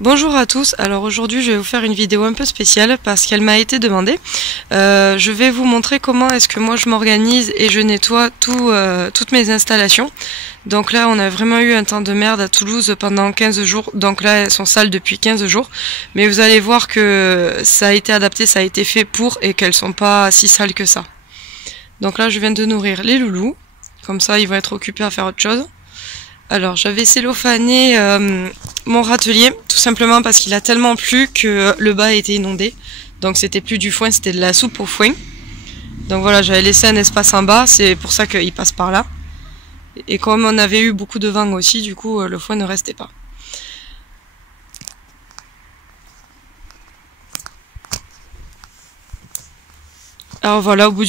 Bonjour à tous, alors aujourd'hui je vais vous faire une vidéo un peu spéciale parce qu'elle m'a été demandée. Je vais vous montrer comment est-ce que moi je m'organise et je nettoie toutes mes installations. Donc là on a vraiment eu un temps de merde à Toulouse pendant 15 jours, donc là elles sont sales depuis 15 jours. Mais vous allez voir que ça a été adapté, ça a été fait pour et qu'elles sont pas si sales que ça. Donc là je viens de nourrir les loulous, comme ça ils vont être occupés à faire autre chose. Alors j'avais cellophané mon râtelier, tout simplement parce qu'il a tellement plu que le bas était inondé. Donc c'était plus du foin, c'était de la soupe au foin. Donc voilà, j'avais laissé un espace en bas, c'est pour ça qu'il passe par là. Et comme on avait eu beaucoup de vent aussi, du coup le foin ne restait pas. Alors voilà, au bout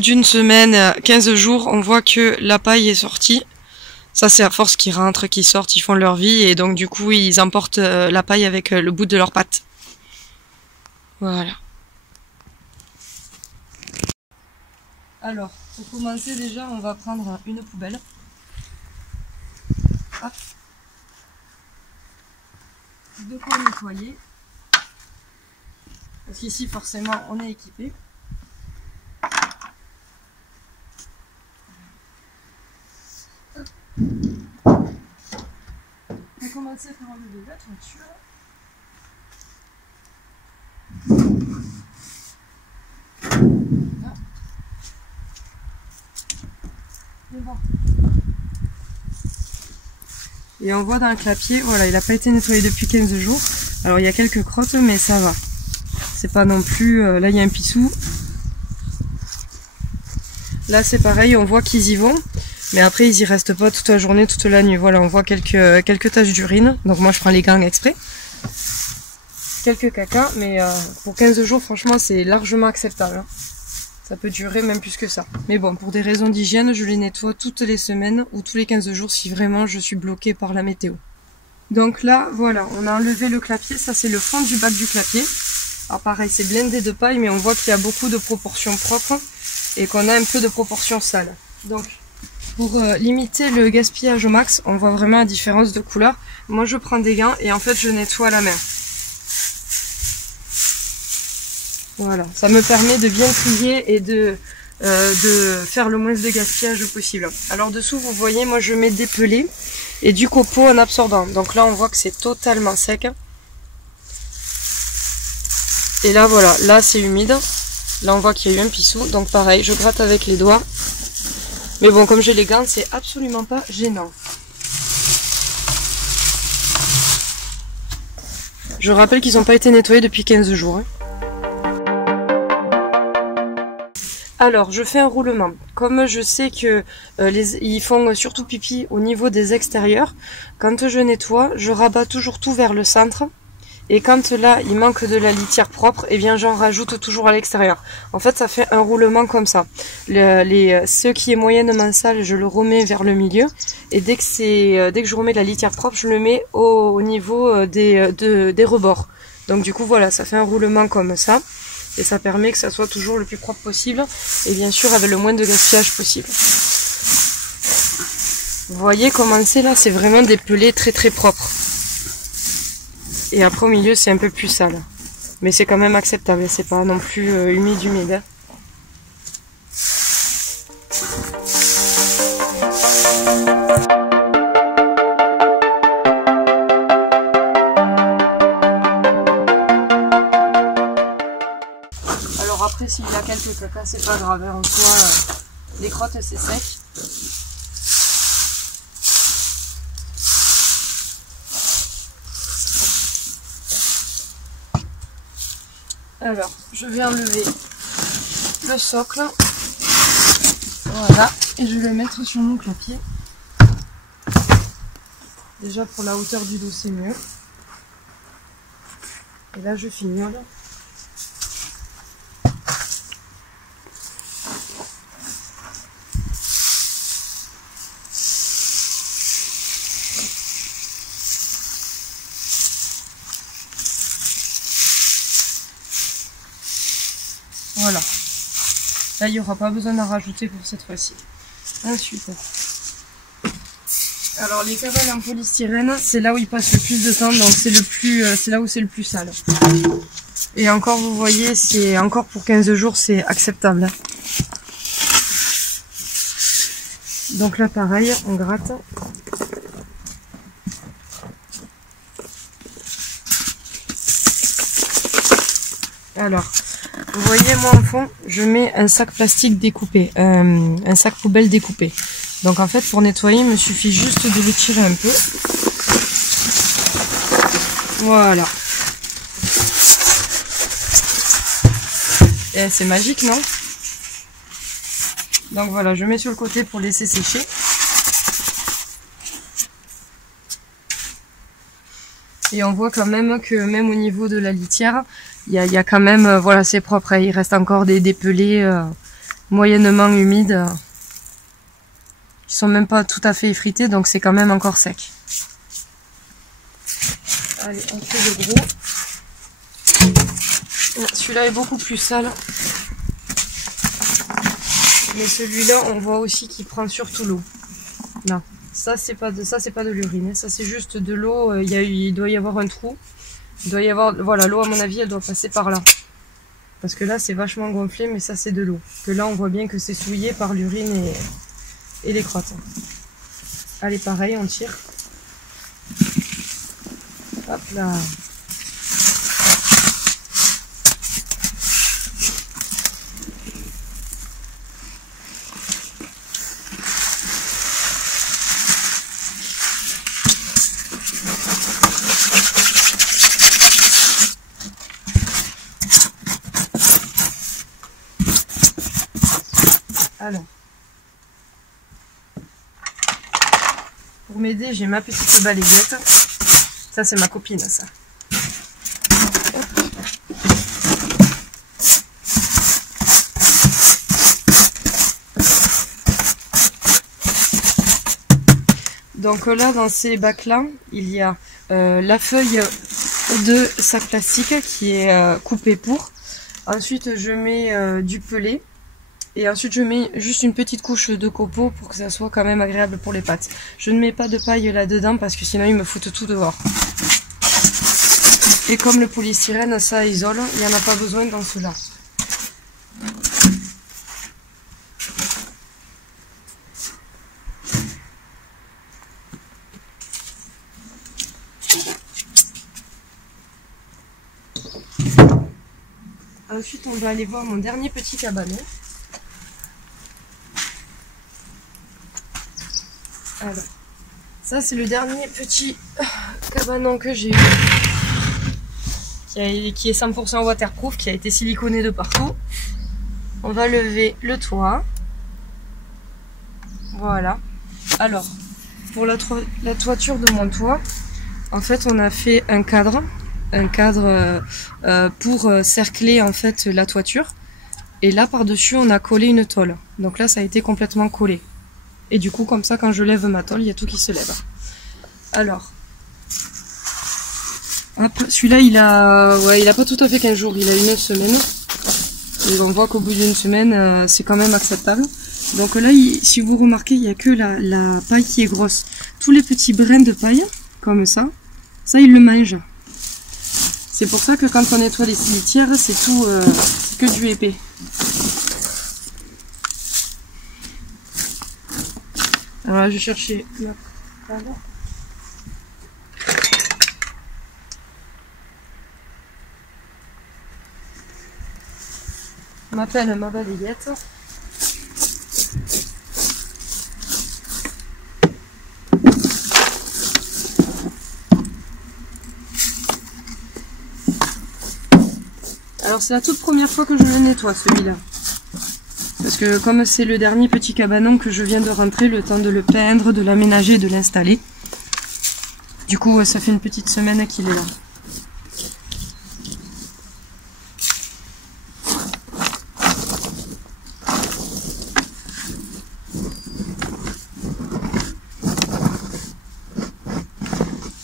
d'une semaine, 15 jours, on voit que la paille est sortie. Ça c'est à force qu'ils rentrent, qu'ils sortent, ils font leur vie et donc du coup ils emportent la paille avec le bout de leurs pattes. Voilà. Alors, pour commencer déjà on va prendre une poubelle. Hop. De quoi nettoyer. Parce qu'ici forcément on est équipé. On va commencer par enlever la toiture. Là. Et bon. Et on voit dans le clapier, voilà, il n'a pas été nettoyé depuis 15 jours. Alors il y a quelques crottes, mais ça va. C'est pas non plus... là il y a un pissou. Là c'est pareil, on voit qu'ils y vont. Mais après ils y restent pas toute la journée, toute la nuit. Voilà, on voit quelques taches d'urine. Donc moi je prends les gants exprès. Quelques caca, mais pour 15 jours franchement c'est largement acceptable. Hein. Ça peut durer même plus que ça. Mais bon, pour des raisons d'hygiène, je les nettoie toutes les semaines ou tous les 15 jours si vraiment je suis bloquée par la météo. Donc là, voilà, on a enlevé le clapier. Ça c'est le fond du bac du clapier. Alors pareil, c'est blindé de paille, mais on voit qu'il y a beaucoup de proportions propres et qu'on a un peu de proportions sales. Donc, pour limiter le gaspillage au max, on voit vraiment la différence de couleur. Moi, je prends des gants et en fait, je nettoie à la main. Voilà, ça me permet de bien trier et de faire le moins de gaspillage possible. Alors dessous, vous voyez, moi, je mets des pelés et du copeau en absorbant. Donc là, on voit que c'est totalement sec. Et là, voilà, là, c'est humide. Là, on voit qu'il y a eu un pissou. Donc pareil, je gratte avec les doigts. Mais bon, comme j'ai les gants, c'est absolument pas gênant. Je rappelle qu'ils n'ont pas été nettoyés depuis 15 jours. Hein. Alors, je fais un roulement. Comme je sais que ils font surtout pipi au niveau des extérieurs, quand je nettoie, je rabats toujours tout vers le centre. Et quand là, il manque de la litière propre, eh bien j'en rajoute toujours à l'extérieur. En fait, ça fait un roulement comme ça. Ce qui est moyennement sale, je le remets vers le milieu. Et dès que je remets la litière propre, je le mets au niveau des rebords. Donc du coup, voilà, ça fait un roulement comme ça. Et ça permet que ça soit toujours le plus propre possible. Et bien sûr, avec le moins de gaspillage possible. Vous voyez comment c'est là, c'est vraiment des pelés très très propres. Et après au milieu c'est un peu plus sale. Mais c'est quand même acceptable, c'est pas non plus humide. Alors après s'il y a quelques caca c'est pas grave, en soi les crottes c'est sec. Alors, je vais enlever le socle, voilà, et je vais le mettre sur mon clapier. Déjà pour la hauteur du dos c'est mieux. Et là je fignole. Voilà. Là, il n'y aura pas besoin d'en rajouter pour cette fois-ci. Ensuite, Alors les cabanes en polystyrène, c'est là où il passe le plus de temps, donc c'est là où c'est le plus sale. Et encore, vous voyez, c'est encore pour 15 jours, c'est acceptable. Donc là, pareil, on gratte. Alors, vous voyez, moi en fond, je mets un sac plastique découpé, un sac poubelle découpé. Donc en fait, pour nettoyer, il me suffit juste de le tirer un peu. Voilà. Et c'est magique, non? Donc voilà, je mets sur le côté pour laisser sécher. Et on voit quand même que même au niveau de la litière, il y a quand même, voilà, c'est propre. Il reste encore des pelés moyennement humides. Qui sont même pas tout à fait effrités, donc c'est quand même encore sec. Allez, on fait le gros. Celui-là est beaucoup plus sale. Mais celui-là, on voit aussi qu'il prend surtout l'eau. Non, ça c'est pas de l'urine, ça c'est juste de l'eau. Il doit y avoir un trou. Il doit y avoir, voilà, l'eau à mon avis, elle doit passer par là. Parce que là, c'est vachement gonflé, mais ça c'est de l'eau. Que là, on voit bien que c'est souillé par l'urine et les crottes. Allez, pareil, on tire. Hop là. Alors. Pour m'aider, j'ai ma petite balayette. Ça, c'est ma copine, ça. Donc là, dans ces bacs-là, il y a la feuille de sac plastique qui est coupée pour. Ensuite, je mets du pelé. Et ensuite, je mets juste une petite couche de copeaux pour que ça soit quand même agréable pour les pattes. Je ne mets pas de paille là-dedans parce que sinon, ils me foutent tout dehors. Et comme le polystyrène, ça isole, il n'y en a pas besoin dans cela. Ensuite, on va aller voir mon dernier petit cabanon. Alors, ça c'est le dernier petit cabanon que j'ai eu, qui est 100% waterproof, qui a été siliconé de partout. On va lever le toit. Voilà. Alors, pour la toiture de mon toit, en fait on a fait un cadre pour cercler en fait la toiture. Et là par-dessus on a collé une tôle. Donc là ça a été complètement collé. Et du coup, comme ça, quand je lève ma tôle, il y a tout qui se lève. Alors, celui-là, il a pas tout à fait 15 jours, il a une semaine. Et on voit qu'au bout d'une semaine, c'est quand même acceptable. Donc là, si vous remarquez, il n'y a que la paille qui est grosse. Tous les petits brins de paille, comme ça, il le mange. C'est pour ça que quand on nettoie les litières, c'est que du épais. Alors là, je cherchais ma pelle, ma balayette. Alors c'est la toute première fois que je le nettoie, celui-là. Parce que comme c'est le dernier petit cabanon que je viens de rentrer, le temps de le peindre, de l'aménager, de l'installer. Du coup, ça fait une petite semaine qu'il est là.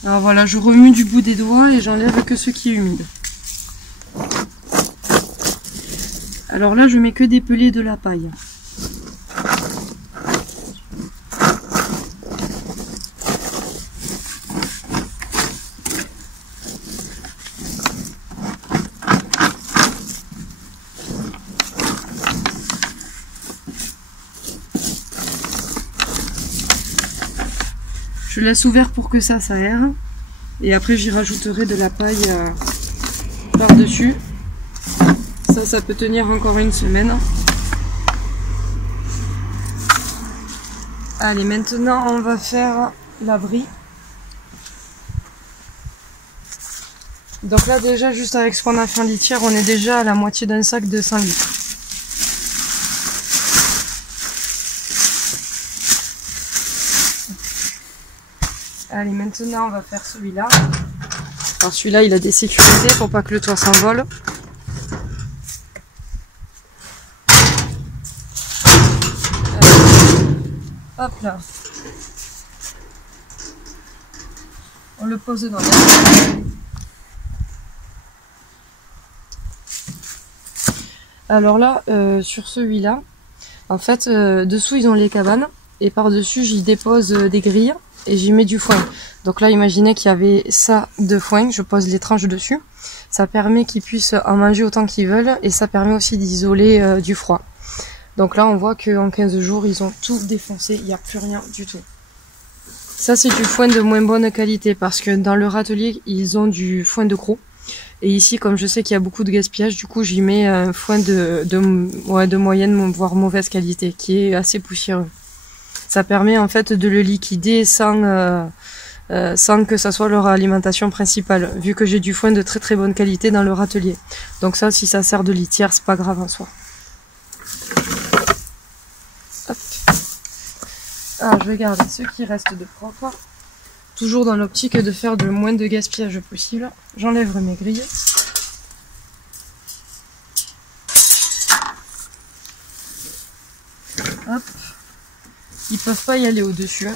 Alors voilà, je remue du bout des doigts et j'enlève que ce qui est humide. Alors là, je mets que des pelés de la paille. laisse ouvert pour que ça s'aère. Et après j'y rajouterai de la paille par-dessus. Ça peut tenir encore une semaine. Allez, maintenant on va faire l'abri. Donc là déjà, juste avec ce qu'on a fait en litière, on est déjà à la moitié d'un sac de 100 litres. Allez, maintenant on va faire celui-là. Alors celui-là, il a des sécurités pour pas que le toit s'envole. Hop là. On le pose dans l'air. Alors là, sur celui-là, en fait, dessous ils ont les cabanes et par-dessus j'y dépose des grilles et j'y mets du foin. Donc là, imaginez qu'il y avait ça de foin, je pose les tranches dessus. Ça permet qu'ils puissent en manger autant qu'ils veulent et ça permet aussi d'isoler du froid. Donc là, on voit qu'en 15 jours, ils ont tout défoncé, il n'y a plus rien du tout. Ça, c'est du foin de moins bonne qualité parce que dans leur atelier, ils ont du foin de gros. Et ici, comme je sais qu'il y a beaucoup de gaspillage, du coup, j'y mets un foin de moyenne, voire mauvaise qualité, qui est assez poussiéreux. Ça permet en fait de le liquider sans que ça soit leur alimentation principale, vu que j'ai du foin de très très bonne qualité dans leur atelier. Donc ça, si ça sert de litière, c'est pas grave en soi. Hop. Alors, je vais garder ce qui reste de propre. Toujours dans l'optique de faire le moins de gaspillage possible. J'enlèverai mes grilles. Hop. Ils peuvent pas y aller au-dessus. Hein.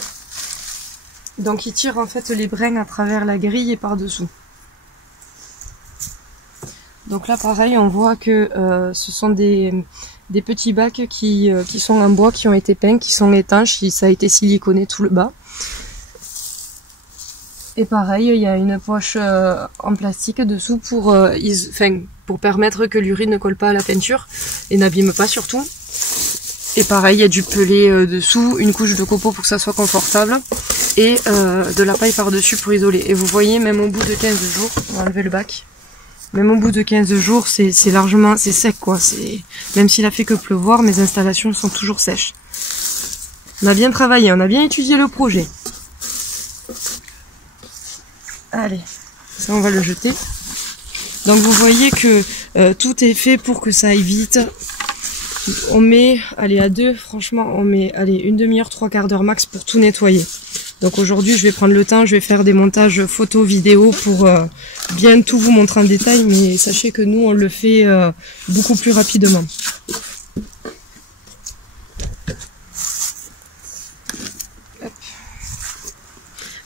Donc ils tirent en fait les brins à travers la grille et par-dessous. Donc là pareil, on voit que ce sont des petits bacs qui sont en bois, qui ont été peints, qui sont étanches, ça a été siliconé tout le bas. Et pareil, il y a une poche en plastique dessous pour permettre que l'urine ne colle pas à la peinture et n'abîme pas surtout. Et pareil, il y a du pelé dessous, une couche de copeaux pour que ça soit confortable et de la paille par-dessus pour isoler. Et vous voyez, même au bout de 15 jours, on va enlever le bac, même au bout de 15 jours, c'est sec quoi. Même s'il a fait que pleuvoir, mes installations sont toujours sèches. On a bien travaillé, on a bien étudié le projet. Allez, ça on va le jeter. Donc vous voyez que tout est fait pour que ça aille vite. On met, allez à deux, franchement, on met, allez, une demi-heure, 3/4 d'heure max pour tout nettoyer. Donc aujourd'hui je vais prendre le temps, je vais faire des montages photos, vidéos pour bien tout vous montrer en détail, mais sachez que nous on le fait beaucoup plus rapidement.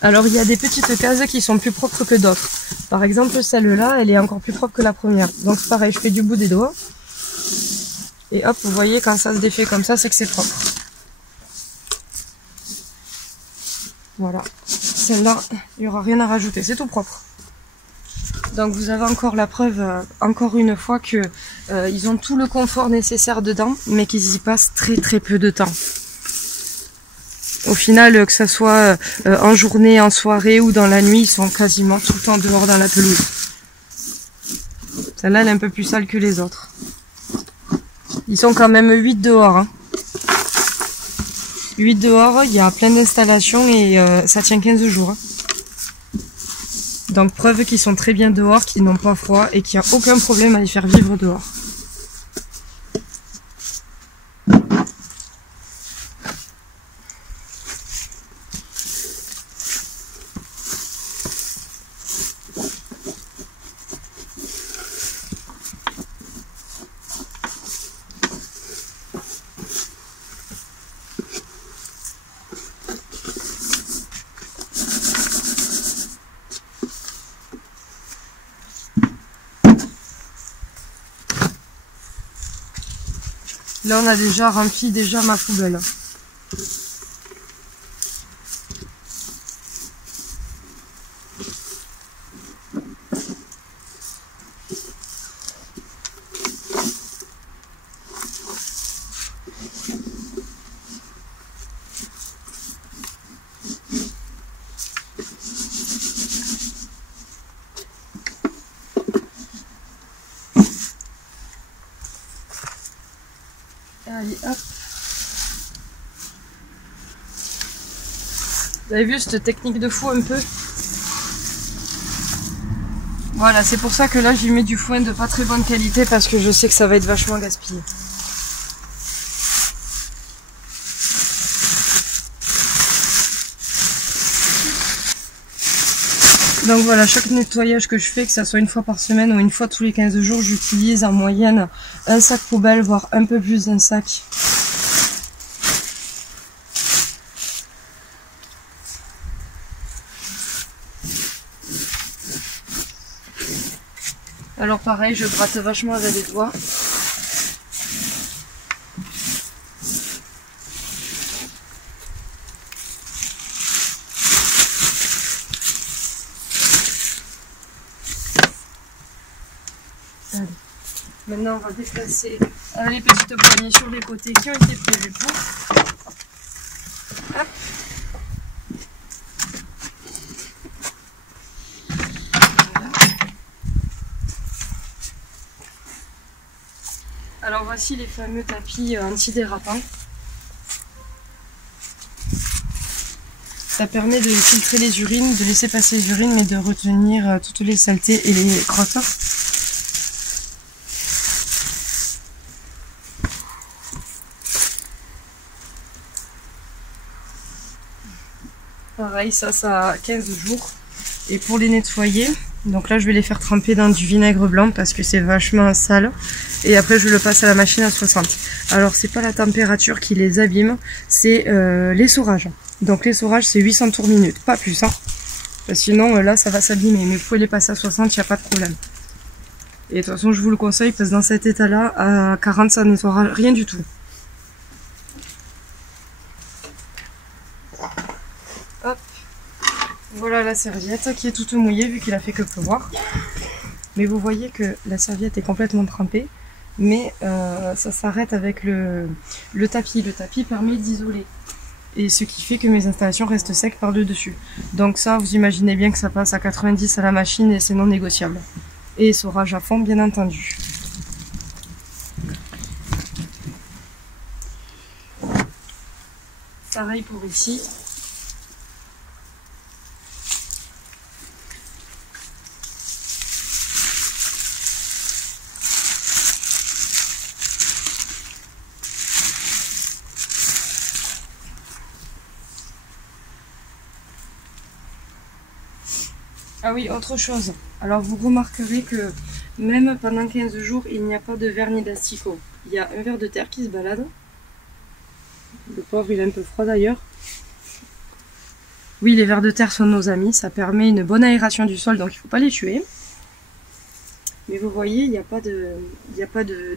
Alors il y a des petites cases qui sont plus propres que d'autres. Par exemple celle-là, elle est encore plus propre que la première. Donc c'est pareil, je fais du bout des doigts. Et hop, vous voyez quand ça se défait comme ça, c'est que c'est propre. Voilà. Celle-là, il n'y aura rien à rajouter, c'est tout propre. Donc vous avez encore la preuve, encore une fois, que ils ont tout le confort nécessaire dedans, mais qu'ils y passent très très peu de temps. Au final, que ça soit en journée, en soirée ou dans la nuit, ils sont quasiment tout le temps dehors dans la pelouse. Celle-là, elle est un peu plus sale que les autres. Ils sont quand même 8 dehors. Hein. 8 dehors, il y a plein d'installations et ça tient 15 jours. Hein. Donc preuve qu'ils sont très bien dehors, qu'ils n'ont pas froid et qu'il n'y a aucun problème à les faire vivre dehors. Là, on a déjà rempli ma poubelle. Vous avez vu cette technique de fou un peu? Voilà, c'est pour ça que là j'y mets du foin de pas très bonne qualité parce que je sais que ça va être vachement gaspillé. Donc voilà, chaque nettoyage que je fais, que ça soit une fois par semaine ou une fois tous les 15 jours, j'utilise en moyenne un sac poubelle, voire un peu plus d'un sac. Alors pareil, je gratte vachement avec les doigts. Allez. Maintenant, on va déplacer les petites poignées sur les côtés qui ont été prévues pour. Hop. Voilà. Alors voici les fameux tapis antidérapants. Ça permet de filtrer les urines, de laisser passer les urines, mais de retenir toutes les saletés et les crottes. Pareil, ça a 15 jours. Et pour les nettoyer, donc là je vais les faire tremper dans du vinaigre blanc parce que c'est vachement sale. Et après je le passe à la machine à 60. Alors c'est pas la température qui les abîme, c'est l'essorage. Donc l'essorage c'est 800 tours minute, pas plus hein. Parce que sinon là ça va s'abîmer, mais vous pouvez les passer à 60, il n'y a pas de problème. Et de toute façon je vous le conseille parce que dans cet état là, à 40 ça nettoiera rien du tout. Hop. Voilà la serviette qui est toute mouillée vu qu'il a fait que pleuvoir. Mais vous voyez que la serviette est complètement trempée. Mais ça s'arrête avec le tapis. Le tapis permet d'isoler. Et ce qui fait que mes installations restent secs par le dessus. Donc ça, vous imaginez bien que ça passe à 90 à la machine et c'est non négociable. Et essorage à fond, bien entendu. Pareil pour ici. Ah oui, autre chose. Alors vous remarquerez que même pendant 15 jours, il n'y a pas de vernis d'asticot. Il y a un ver de terre qui se balade. Le pauvre, il est un peu froid d'ailleurs. Oui, les vers de terre sont nos amis. Ça permet une bonne aération du sol, donc il ne faut pas les tuer. Mais vous voyez, il n'y a pas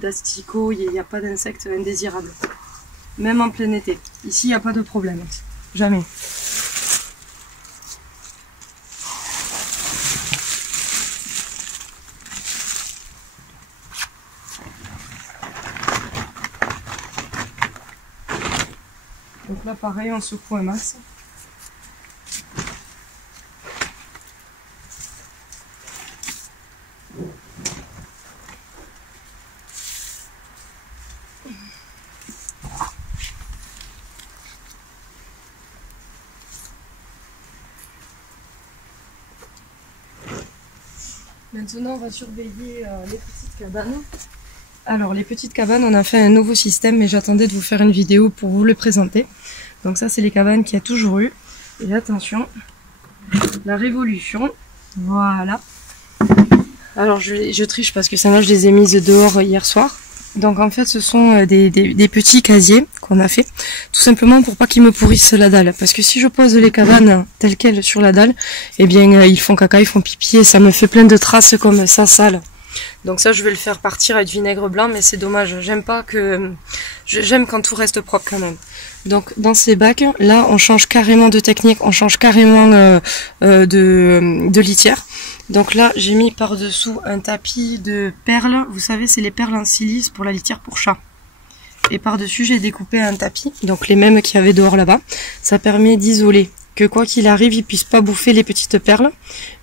d'asticot, il n'y a pas d'insectes indésirables. Même en plein été. Ici, il n'y a pas de problème. Jamais. Donc là pareil, on secoue un max. Maintenant on va surveiller les petites cabanes. Alors les petites cabanes, on a fait un nouveau système, mais j'attendais de vous faire une vidéo pour vous le présenter. Donc ça c'est les cabanes qu'il y a toujours eu. Et attention, la révolution, voilà. Alors je triche parce que ça je les ai mises dehors hier soir. Donc en fait ce sont des petits casiers qu'on a fait, tout simplement pour pas qu'ils me pourrissent la dalle. Parce que si je pose les cabanes telles quelles sur la dalle, eh bien ils font caca, ils font pipi et ça me fait plein de traces comme ça sale. Donc ça je vais le faire partir avec du vinaigre blanc, mais c'est dommage, j'aime quand tout reste propre quand même. Donc dans ces bacs, là on change carrément de technique, on change carrément de litière. Donc là j'ai mis par dessous un tapis de perles, vous savez c'est les perles en silice pour la litière pour chat. Et par dessus j'ai découpé un tapis, donc les mêmes qu'il y avait dehors là-bas. Ça permet d'isoler que quoi qu'il arrive, ils puissent pas bouffer les petites perles.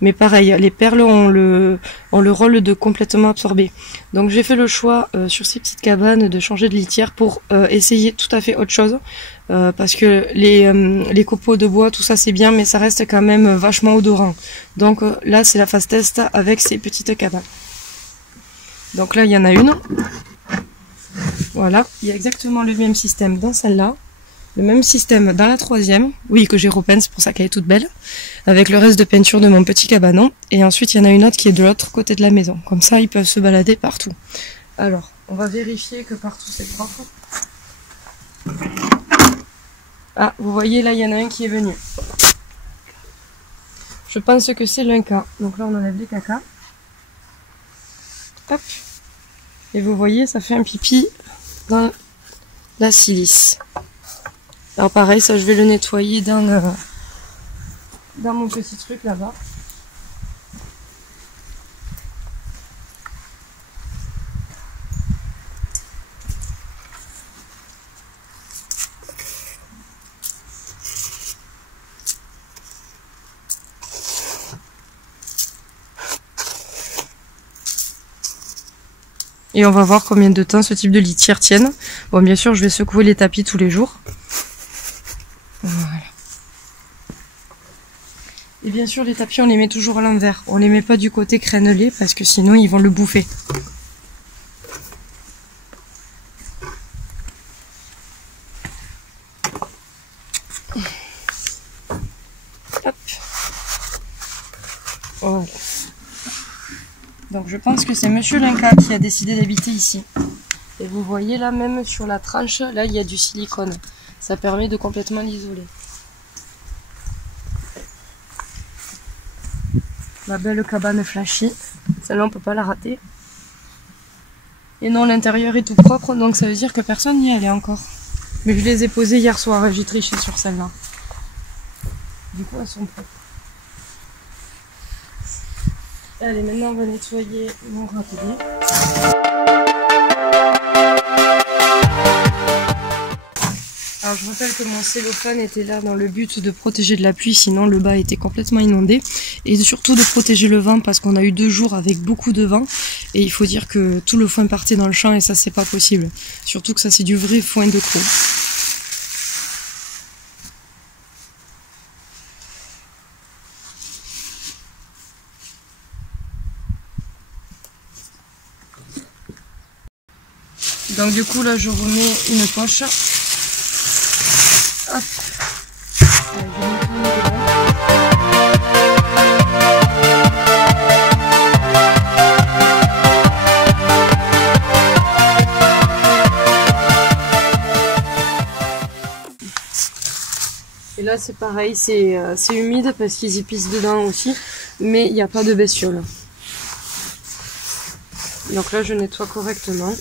Mais pareil, les perles ont le rôle de complètement absorber. Donc j'ai fait le choix sur ces petites cabanes de changer de litière pour essayer tout à fait autre chose. Parce que les copeaux de bois, tout ça c'est bien, mais ça reste quand même vachement odorant. Donc là c'est la phase test avec ces petites cabanes. Donc là il y en a une. Voilà, il y a exactement le même système dans celle-là. Le même système dans la troisième, oui, que j'ai repeinte, c'est pour ça qu'elle est toute belle, avec le reste de peinture de mon petit cabanon. Et ensuite, il y en a une autre qui est de l'autre côté de la maison. Comme ça, ils peuvent se balader partout. Alors, on va vérifier que partout c'est propre. Ah, vous voyez, là, il y en a un qui est venu. Je pense que c'est l'Inca. Donc là, on enlève les cacas. Hop. Et vous voyez, ça fait un pipi dans la silice. Alors pareil, ça je vais le nettoyer dans mon petit truc là-bas. Et on va voir combien de temps ce type de litière tienne. Bon, bien sûr, je vais secouer les tapis tous les jours. Voilà. Et bien sûr, les tapis, on les met toujours à l'envers. On les met pas du côté crénelé parce que sinon, ils vont le bouffer. Hop. Voilà. Donc je pense que c'est Monsieur l'Inca qui a décidé d'habiter ici. Et vous voyez là, même sur la tranche, là il y a du silicone. Ça permet de complètement l'isoler. Ma belle cabane flashy. Celle-là on peut pas la rater. Et non, l'intérieur est tout propre, donc ça veut dire que personne n'y est allé encore. Mais je les ai posées hier soir, j'ai triché sur celle-là. Du coup elles sont propres. Allez, maintenant on va nettoyer mon râtelier. Alors je rappelle que mon cellophane était là dans le but de protéger de la pluie, sinon le bas était complètement inondé. Et surtout de protéger le vent parce qu'on a eu 2 jours avec beaucoup de vent. Et il faut dire que tout le foin partait dans le champ et ça c'est pas possible. Surtout que ça c'est du vrai foin de croc. Donc du coup là je remets une poche. Hop. Et là c'est pareil, c'est humide parce qu'ils y pissent dedans aussi, mais il n'y a pas de bestioles. Donc là je nettoie correctement.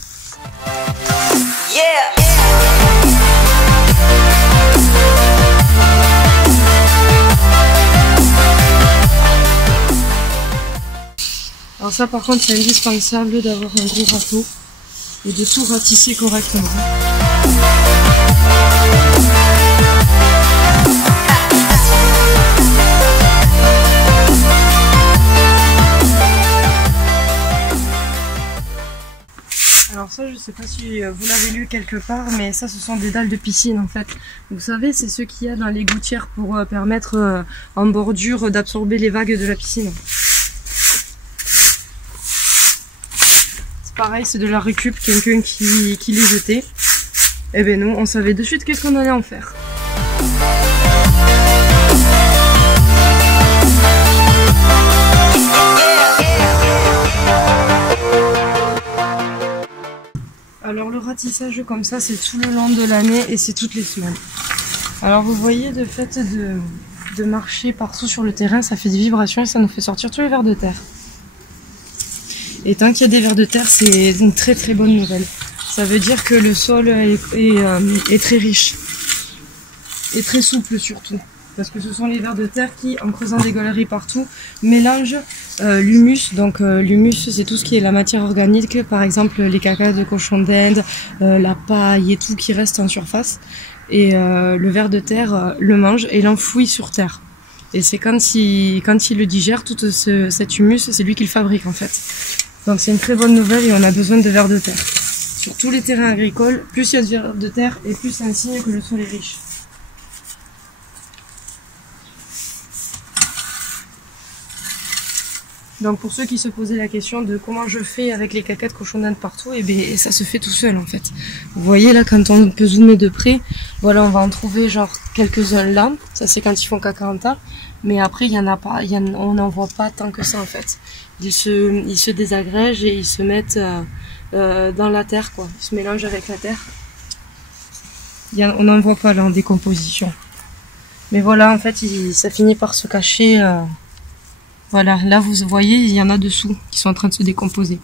Alors ça par contre c'est indispensable d'avoir un gros râteau et de tout ratisser correctement. Alors ça je sais pas si vous l'avez lu quelque part, mais ça ce sont des dalles de piscine en fait. Vous savez, c'est ce qu'il y a dans les gouttières pour permettre en bordure d'absorber les vagues de la piscine. Pareil, c'est de la récup, quelqu'un qui les jetait. Et ben nous, on savait de suite qu'est-ce qu'on allait en faire. Alors le ratissage comme ça, c'est tout le long de l'année et c'est toutes les semaines. Alors vous voyez, le fait de marcher partout sur le terrain, ça fait des vibrations et ça nous fait sortir tous les vers de terre. Et tant qu'il y a des vers de terre, c'est une très très bonne nouvelle. Ça veut dire que le sol est très riche. Et très souple surtout. Parce que ce sont les vers de terre qui, en creusant des galeries partout, mélangent l'humus. Donc l'humus, c'est tout ce qui est la matière organique. Par exemple, les cacas de cochon d'Inde, la paille et tout qui reste en surface. et le ver de terre le mange et l'enfouit sur terre. Et c'est quand il le digère, tout cet humus, c'est lui qui le fabrique en fait. Donc c'est une très bonne nouvelle et on a besoin de vers de terre. Sur tous les terrains agricoles, plus il y a de vers de terre et plus c'est un signe que le sol est riche. Donc pour ceux qui se posaient la question de comment je fais avec les caca de cochon d'Inde partout, et bien ça se fait tout seul en fait. Vous voyez là quand on peut zoomer de près, voilà on va en trouver genre quelques-uns là, ça c'est quand ils font caca en tas, mais après il y en a pas, on n'en voit pas tant que ça en fait. Ils se désagrègent et ils se mettent dans la terre quoi, ils se mélangent avec la terre. On n'en voit pas là en décomposition. Mais voilà en fait ça finit par se cacher. Voilà, là vous voyez, il y en a dessous qui sont en train de se décomposer.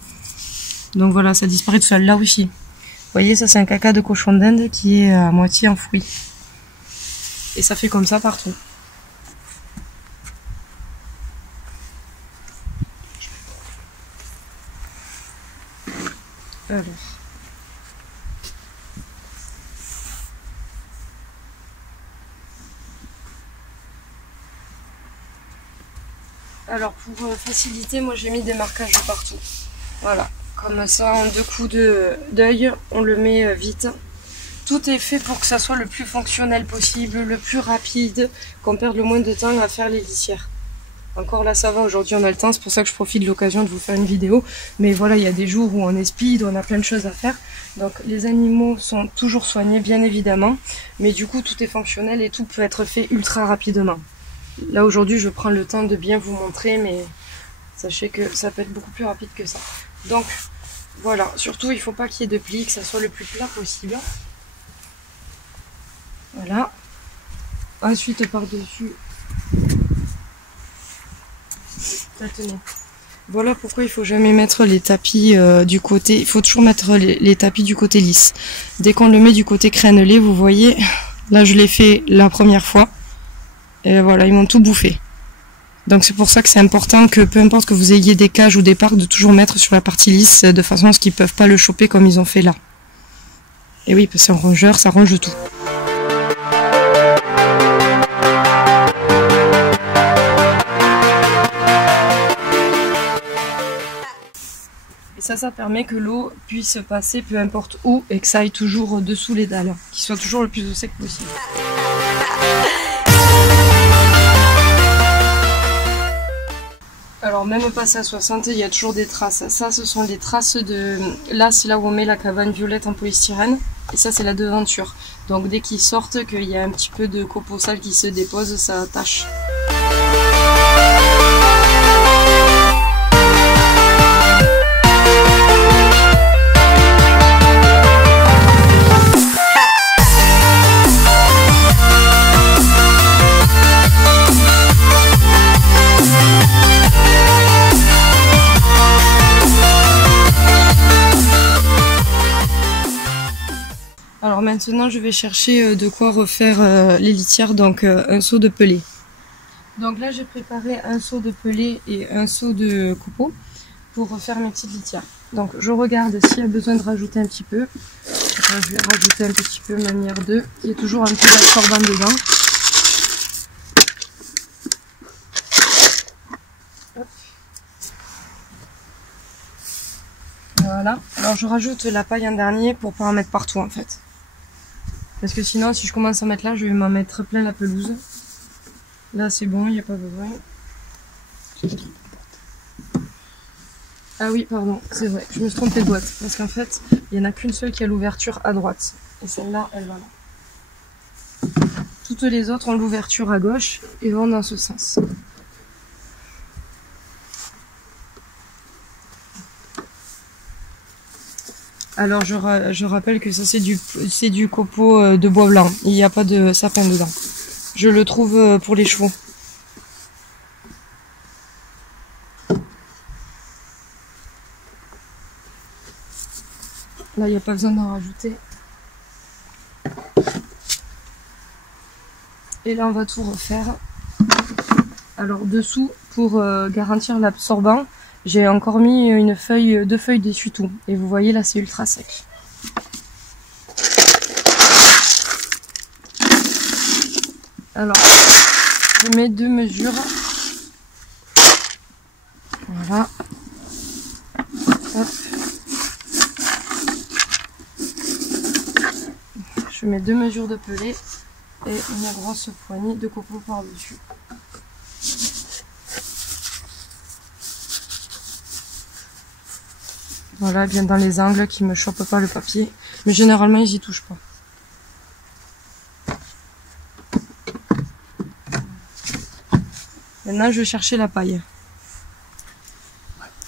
Donc voilà, ça disparaît tout seul, là aussi. Vous voyez, ça c'est un caca de cochon d'Inde qui est à moitié enfoui. Et ça fait comme ça partout. Alors pour faciliter, moi j'ai mis des marquages partout. Voilà, comme ça en 2 coups d'œil, on le met vite. Tout est fait pour que ça soit le plus fonctionnel possible, le plus rapide, qu'on perde le moins de temps à faire les litières. Encore là ça va, aujourd'hui on a le temps, c'est pour ça que je profite de l'occasion de vous faire une vidéo. Mais voilà, il y a des jours où on est speed, où on a plein de choses à faire. Donc les animaux sont toujours soignés, bien évidemment. Mais du coup tout est fonctionnel et tout peut être fait ultra rapidement. Là aujourd'hui je prends le temps de bien vous montrer, mais sachez que ça peut être beaucoup plus rapide que ça. Donc voilà, surtout il ne faut pas qu'il y ait de plis, que ça soit le plus plat possible. Voilà. Ensuite par-dessus, tenez. Voilà pourquoi il faut jamais mettre les tapis du côté, il faut toujours mettre les tapis du côté lisse. Dès qu'on le met du côté crénelé, vous voyez, là je l'ai fait la première fois. Et voilà, ils m'ont tout bouffé. Donc c'est pour ça que c'est important que peu importe que vous ayez des cages ou des parcs, de toujours mettre sur la partie lisse de façon à ce qu'ils ne peuvent pas le choper comme ils ont fait là. Et oui, parce que c'est un rongeur, ça ronge tout. Et ça permet que l'eau puisse passer peu importe où et que ça aille toujours dessous les dalles, qu'il soit toujours le plus au sec possible. Alors même passé à 60, il y a toujours des traces. Ça, ce sont des traces de... Là, c'est là où on met la cabane violette en polystyrène. Et ça, c'est la devanture. Donc dès qu'ils sortent, qu'il y a un petit peu de copeaux sales qui se déposent, ça tâche. Alors maintenant je vais chercher de quoi refaire les litières, donc un seau de pelé. Donc là j'ai préparé un seau de pelé et un seau de copeaux pour refaire mes petites litières. Donc je regarde s'il y a besoin de rajouter un petit peu. Enfin, je vais rajouter un petit peu manière 2. Il y a toujours un peu d'absorbant dedans. Hop. Voilà. Alors je rajoute la paille en dernier pour pas en mettre partout en fait. Parce que sinon, si je commence à mettre là, je vais m'en mettre plein la pelouse. Là, c'est bon, il n'y a pas besoin. Ah oui, pardon, c'est vrai, je me suis trompée de boîte. Parce qu'en fait, il n'y en a qu'une seule qui a l'ouverture à droite. Et celle-là, elle va là. Toutes les autres ont l'ouverture à gauche et vont dans ce sens. Alors je rappelle que ça c'est du copeau de bois blanc, il n'y a pas de sapin dedans. Je le trouve pour les chevaux. Là il n'y a pas besoin d'en rajouter. Et là on va tout refaire. Alors dessous, pour garantir l'absorbant, j'ai encore mis deux feuilles d'essuie-tout. Et vous voyez là c'est ultra sec. Alors, je mets 2 mesures. Voilà. Hop. Je mets 2 mesures de pelée et une grosse poignée de copeaux par-dessus. Voilà, bien dans les angles qui me chopent pas le papier. Mais généralement, ils y touchent pas. Maintenant, je vais chercher la paille.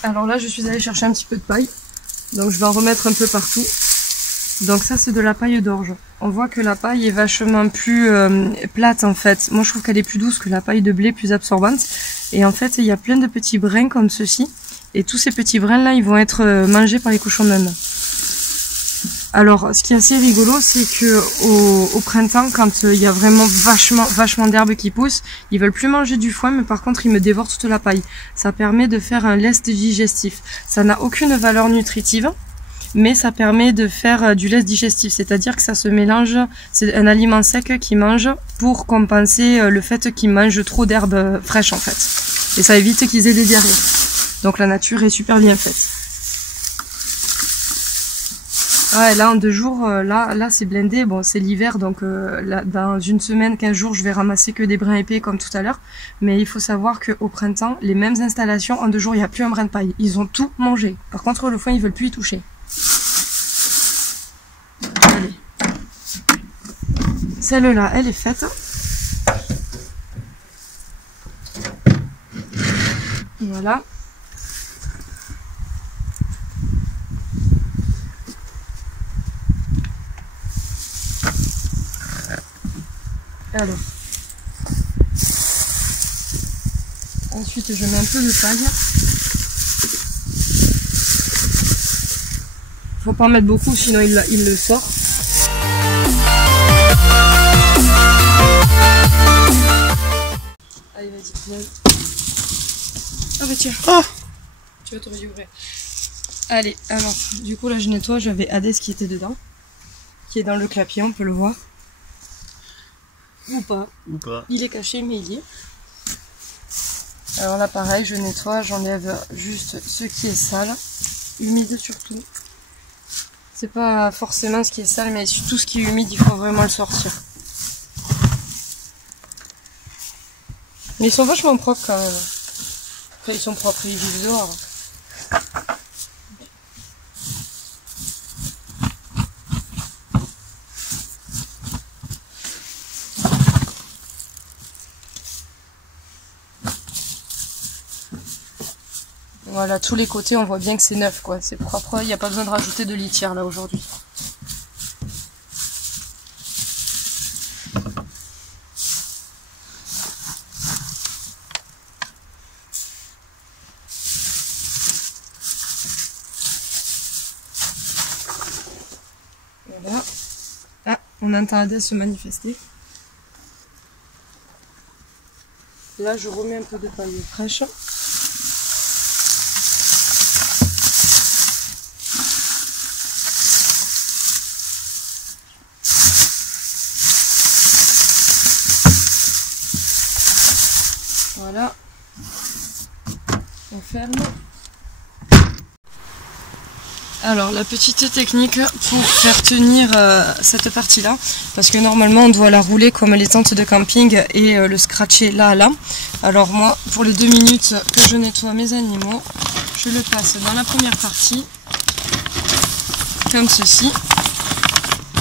Alors là, je suis allée chercher un petit peu de paille. Donc, je vais en remettre un peu partout. Donc ça, c'est de la paille d'orge. On voit que la paille est vachement plus plate, en fait. Moi, je trouve qu'elle est plus douce que la paille de blé, plus absorbante. Et en fait, il y a plein de petits brins comme ceci. Et tous ces petits brins-là, ils vont être mangés par les cochons d'Inde. Alors, ce qui est assez rigolo, c'est que au printemps, quand il y a vraiment vachement d'herbes qui poussent, ils veulent plus manger du foin, mais par contre, ils me dévorent toute la paille. Ça permet de faire un lest digestif. Ça n'a aucune valeur nutritive, mais ça permet de faire du lest digestif, c'est-à-dire que ça se mélange, c'est un aliment sec qu'ils mangent pour compenser le fait qu'ils mangent trop d'herbes fraîches, en fait. Et ça évite qu'ils aient des diarrhées. Donc la nature est super bien faite. Ouais, là en 2 jours, là c'est blindé. Bon, c'est l'hiver, donc là, dans une semaine, 15 jours, je vais ramasser que des brins épais comme tout à l'heure. Mais il faut savoir qu'au printemps, les mêmes installations, en 2 jours, il n'y a plus un brin de paille. Ils ont tout mangé. Par contre, le foin, ils veulent plus y toucher. Allez. Celle-là, elle est faite. Voilà. Alors, ensuite je mets un peu de paille. Faut pas en mettre beaucoup, sinon il le sort. Allez, vas-y, viens. Ah bah tiens. Oh, tu vas te réouvrir. Allez, alors, du coup là je nettoie, j'avais Hadès qui était dedans, qui est dans le clapier, on peut le voir. Ou pas. Il est caché, mais il y est. Alors là, pareil, je nettoie, j'enlève juste ce qui est sale, humide surtout. C'est pas forcément ce qui est sale, mais tout ce qui est humide, il faut vraiment le sortir. Mais ils sont vachement propres quand même. Enfin, ils sont propres, ils vivent dehors. Voilà, tous les côtés, on voit bien que c'est neuf, quoi. C'est propre, il n'y a pas besoin de rajouter de litière, là, aujourd'hui. Voilà. Ah, on entend Hadès se manifester. Là, je remets un peu de paille fraîche. Voilà, on ferme. Alors la petite technique pour faire tenir cette partie là, parce que normalement on doit la rouler comme les tentes de camping et le scratcher là à là. Alors moi, pour les 2 minutes que je nettoie mes animaux, je le passe dans la première partie, comme ceci.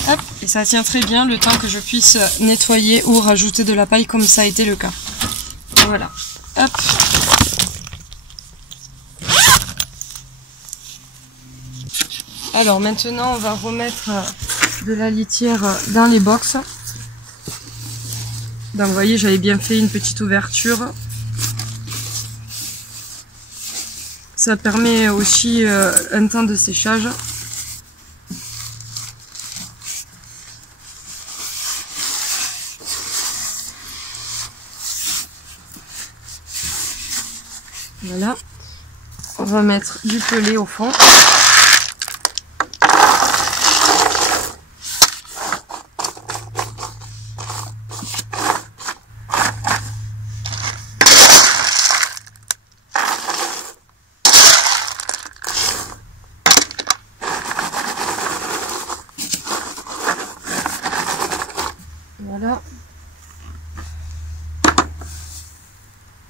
Hop, et ça tient très bien le temps que je puisse nettoyer ou rajouter de la paille comme ça a été le cas. Voilà, hop. Alors maintenant on va remettre de la litière dans les box. Donc vous voyez, j'avais bien fait une petite ouverture. Ça permet aussi un temps de séchage. Voilà, on va mettre du pelé au fond.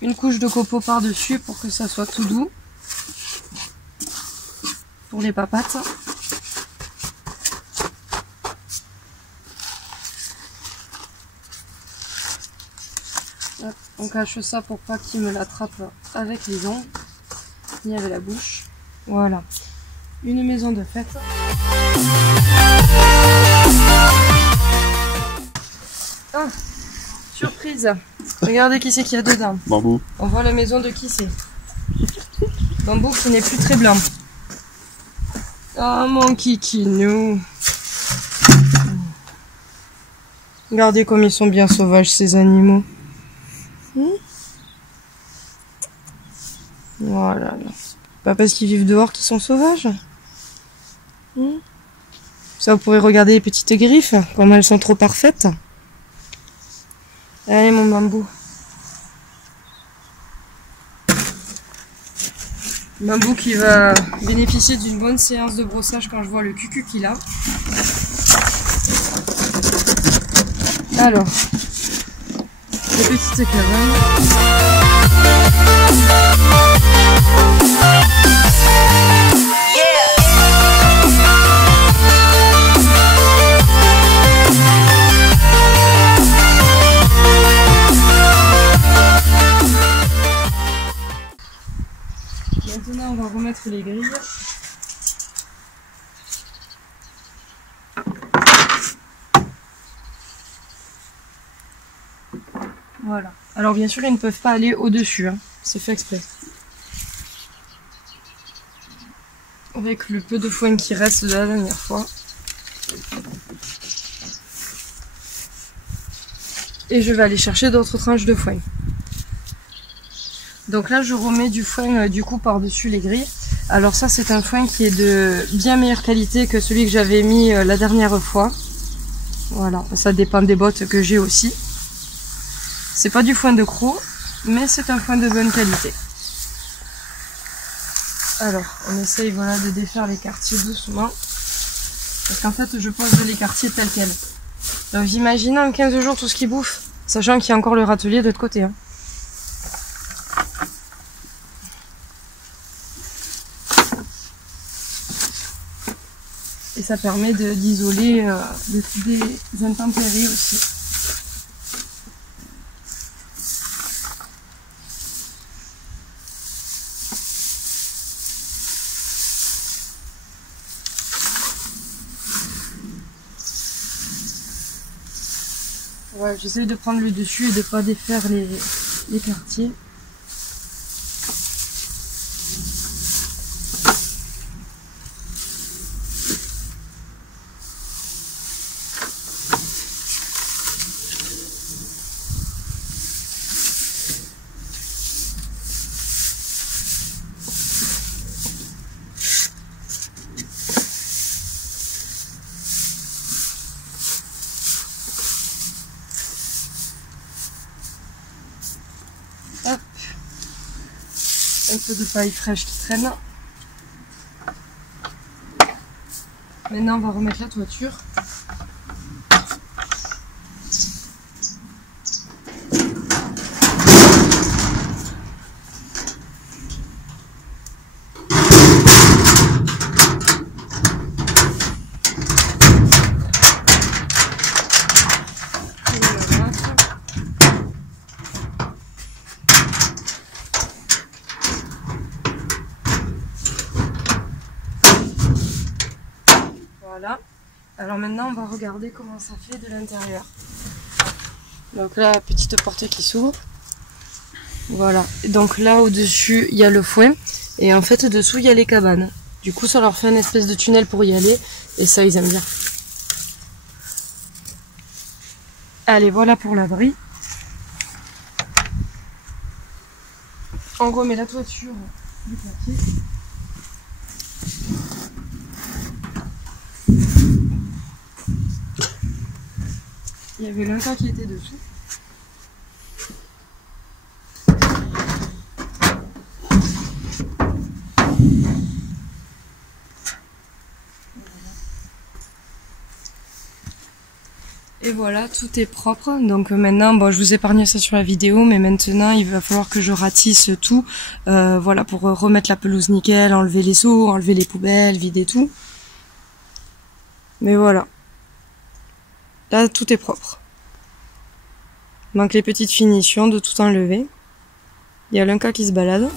une couche de copeaux par-dessus pour que ça soit tout doux pour les papates. Hop, on cache ça pour pas qu'il me l'attrape avec les ongles ni avec la bouche. Voilà, une maison de fête. Ah, surprise! Regardez qui c'est qu'il y a dedans. Bambou. On voit la maison de qui c'est. Bambou qui n'est plus très blanc. Oh mon kikinou. Regardez comme ils sont bien sauvages ces animaux. Voilà. Pas parce qu'ils vivent dehors qu'ils sont sauvages. Ça, vous pourrez regarder les petites griffes, comme elles sont trop parfaites. Allez mon bambou. Bambou qui va bénéficier d'une bonne séance de brossage quand je vois le cucu qu'il a. Alors, les petites cabanes. Maintenant, on va remettre les grilles. Voilà. Alors bien sûr, ils ne peuvent pas aller au-dessus, hein. C'est fait exprès. Avec le peu de foin qui reste de la dernière fois. Et je vais aller chercher d'autres tranches de foin. Donc là, je remets du foin du coup par-dessus les grilles. Alors ça, c'est un foin qui est de bien meilleure qualité que celui que j'avais mis la dernière fois. Voilà, ça dépend des bottes que j'ai aussi. C'est pas du foin de croc, mais c'est un foin de bonne qualité. Alors, on essaye voilà, de défaire les quartiers doucement. Parce qu'en fait, je pose les quartiers tels quels. Donc vous imaginez en 15 jours tout ce qu'ils bouffent, sachant qu'il y a encore le râtelier de l'autre côté. Hein. Et ça permet d'isoler des intempéries aussi. Ouais, j'essaie de prendre le dessus et de ne pas défaire les quartiers. Hop. Un peu de paille fraîche qui traîne. Maintenant, on va remettre la toiture. Voilà. Alors maintenant, on va regarder comment ça fait de l'intérieur. Donc là, petite porte qui s'ouvre. Voilà. Donc là, au-dessus, il y a le foin. Et en fait, dessous, il y a les cabanes. Du coup, ça leur fait une espèce de tunnel pour y aller. Et ça, ils aiment bien. Allez, voilà pour l'abri. On remet la toiture du papier. Il y avait l'un qui était dessous. Et voilà, tout est propre. Donc maintenant, bon, je vous épargne ça sur la vidéo, mais maintenant il va falloir que je ratisse tout, voilà, pour remettre la pelouse nickel, enlever les seaux, enlever les poubelles, vider tout. Mais voilà, là tout est propre. Manque les petites finitions de tout enlever. Il y a l'un cas qui se balade.